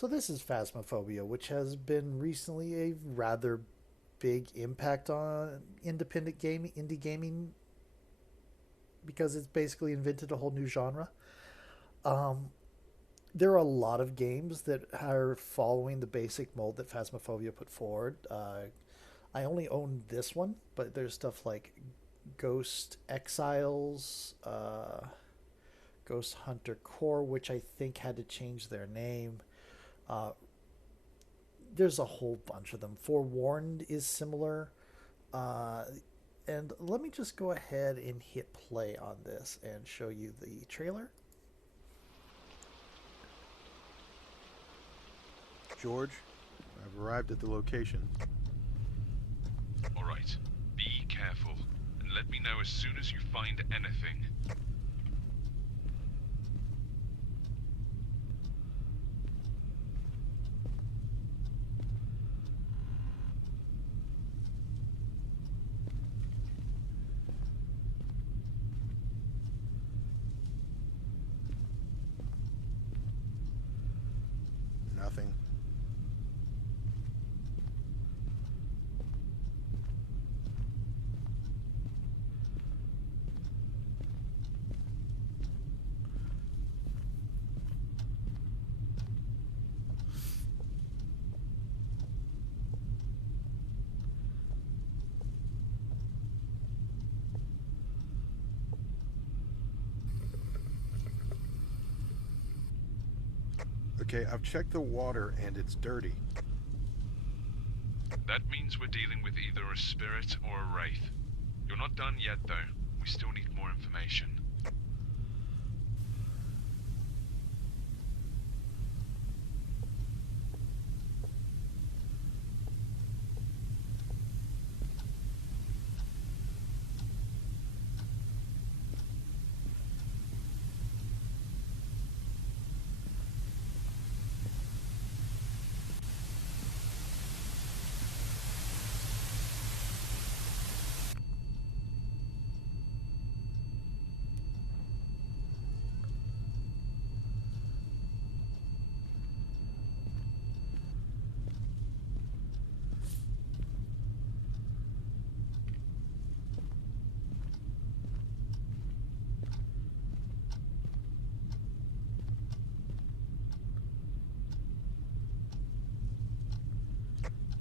So this is Phasmophobia, which has been recently a rather big impact on indie gaming, because it's basically invented a whole new genre. Um, there are a lot of games that are following the basic mold that Phasmophobia put forward. I only own this one, but there's stuff like Ghost Exiles, Ghost Hunter Core, which I think had to change their name. Uh, there's a whole bunch of them. Forewarned is similar. Uh, and let me just go ahead and hit play on this and show you the trailer. George, I've arrived at the location. All right. Be careful, and let me know as soon as you find anything. Nothing. Okay, I've checked the water and it's dirty. That means we're dealing with either a spirit or a wraith. You're not done yet, though. We still need more information.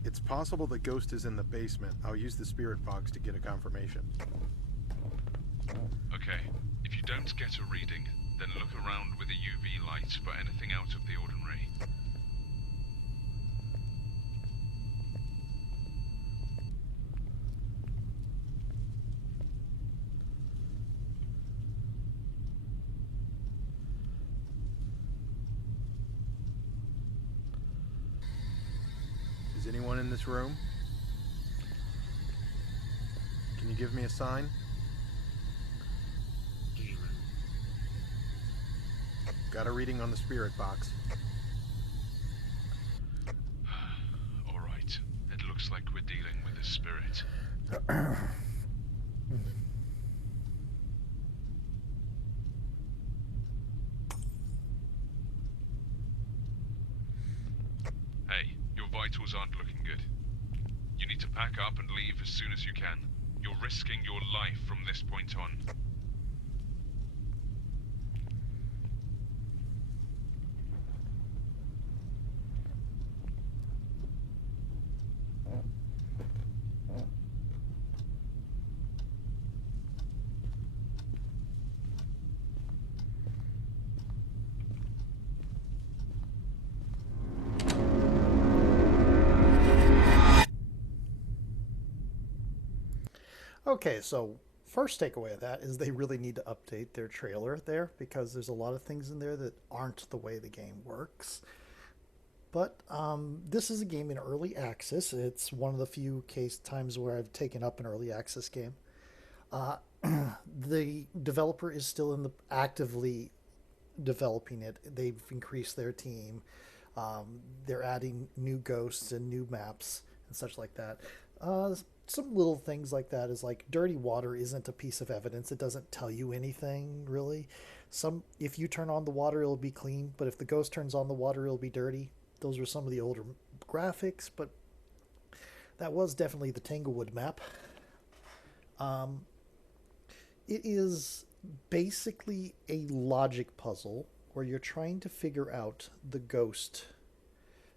It's possible the ghost is in the basement. I'll use the spirit box to get a confirmation. Okay, if you don't get a reading, then look around with a UV light for anything out of the ordinary. Is anyone in this room? Can you give me a sign? Got a reading on the spirit box. All right, it looks like we're dealing with a spirit. Hey, your vitals aren't looking good. You need to pack up and leave as soon as you can. You're risking your life from this point on. Okay, so first takeaway of that is they really need to update their trailer there, because there's a lot of things in there that aren't the way the game works. But this is a game in early access. It's one of the few case times where I've taken up an early access game. Uh, the developer is still in the actively developing it. They've increased their team. They're adding new ghosts and new maps and such like that. Some little things like that is like dirty water isn't a piece of evidence. It doesn't tell you anything really. Some, if you turn on the water, it'll be clean, but if the ghost turns on the water, it'll be dirty. Those were some of the older graphics, but that was definitely the Tanglewood map. Um, it is basically a logic puzzle where you're trying to figure out the ghost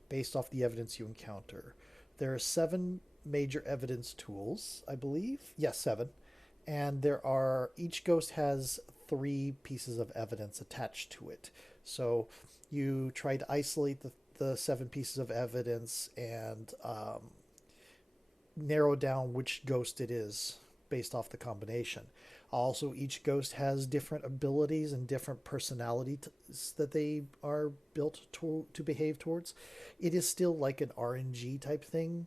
based off the evidence you encounter. There are 7 major evidence tools, I believe. Yes, 7. And each ghost has 3 pieces of evidence attached to it. So you try to isolate the 7 pieces of evidence and narrow down which ghost it is based off the combination. Also, each ghost has different abilities and different personalities that they are built to behave towards. It is still like an RNG type thing.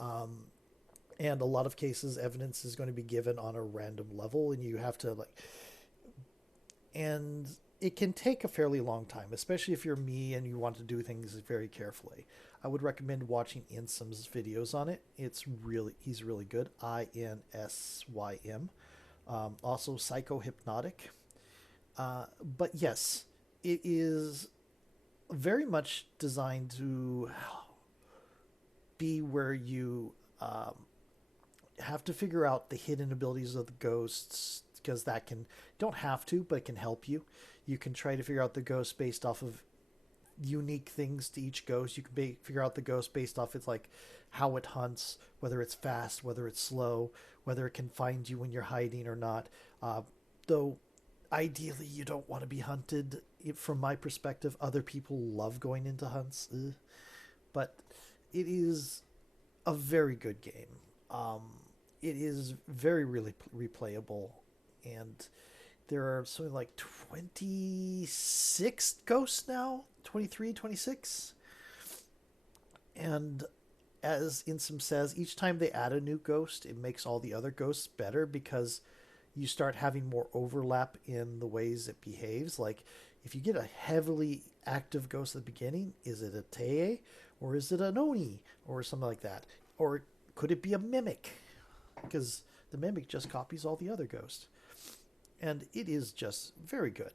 And a lot of cases, evidence is going to be given on a random level, and you have to and it can take a fairly long time, especially if you're me and you want to do things very carefully. I would recommend watching Insom's videos on it. He's really good. INSYM. Also psychohypnotic. But yes, it is very much designed to be where you have to figure out the hidden abilities of the ghosts, because that can, don't have to, but it can help you. You can try to figure out the ghost based off of unique things to each ghost. You can figure out the ghost based off its like how it hunts, whether it's fast, whether it's slow, whether it can find you when you're hiding or not. Though ideally you don't want to be hunted. From my perspective, other people love going into hunts, but it is a very good game. It is very really replayable, and there are something like 26 ghosts now, 23, 26. And as Insom says, each time they add a new ghost, it makes all the other ghosts better, because you start having more overlap in the ways it behaves. Like, if you get a heavily active ghost at the beginning, is it a Tei, or is it an Oni, or something like that? Or could it be a Mimic? Because the Mimic just copies all the other ghosts. And it is just very good.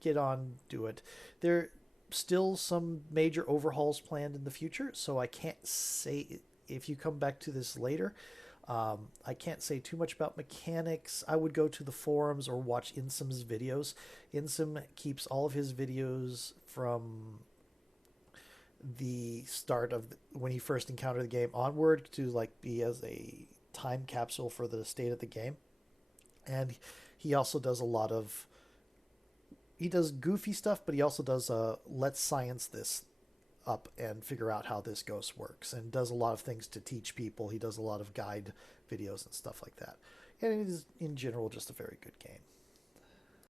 Get on, do it. There are still some major overhauls planned in the future, so I can't say, if you come back to this later, I can't say too much about mechanics. I would go to the forums or watch Insom's videos. Insom keeps all of his videos from the start of when he first encountered the game onward, to like be as a time capsule for the state of the game. And he also does he does goofy stuff, but he also does let's science this up and figure out how this ghost works, and does a lot of things to teach people. He does a lot of guide videos and stuff like that. And it is in general just a very good game.